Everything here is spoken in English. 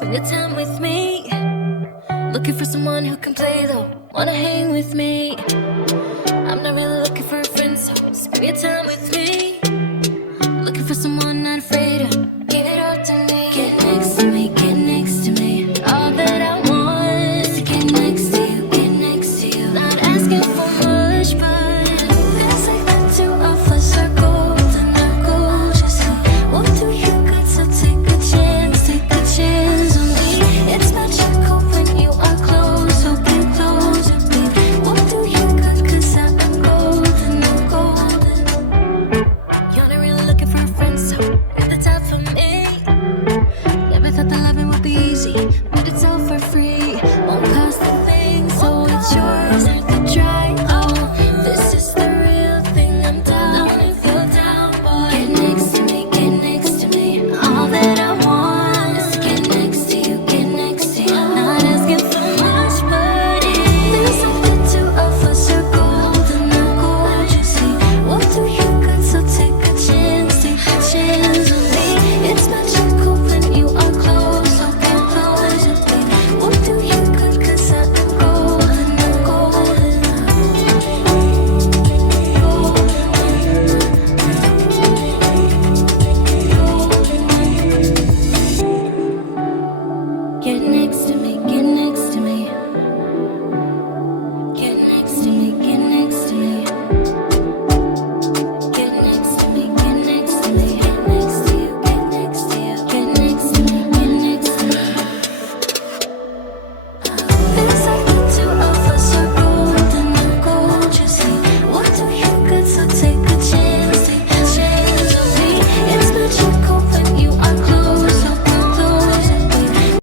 Spend your time with me. Looking for someone who can play though. Wanna hang with me. I'm not really looking for a friend, so spend your time with me. Looking for someone not afraid to give it all to me. Get next to me, get next to me. All that I want is to get next to you, get next to you. Not asking for much, but feels like the two of us are golden, our gold. Just what do you got? So take a chance on me. It's magical when you are close, so get closer, babe. What do you got? 'Cause I am golden, I'm golden. You're not really looking for a friend, so at the top for me. Never thought that loving would be easy, but it's all for free. Won't cost a thing, so it's yours if you try. Oh, this is the real thing. I'm down if you're down, boy. Get next to me, get next to me. All that I want is to get next to you, get next to you. Not asking for much, but it feels like the two of us are golden, our gold. You see, what do you got? So take a chance on me. It's magical when you are close, so get closer, babe. What do you got? 'Cause I am golden, I'm golden. Get next to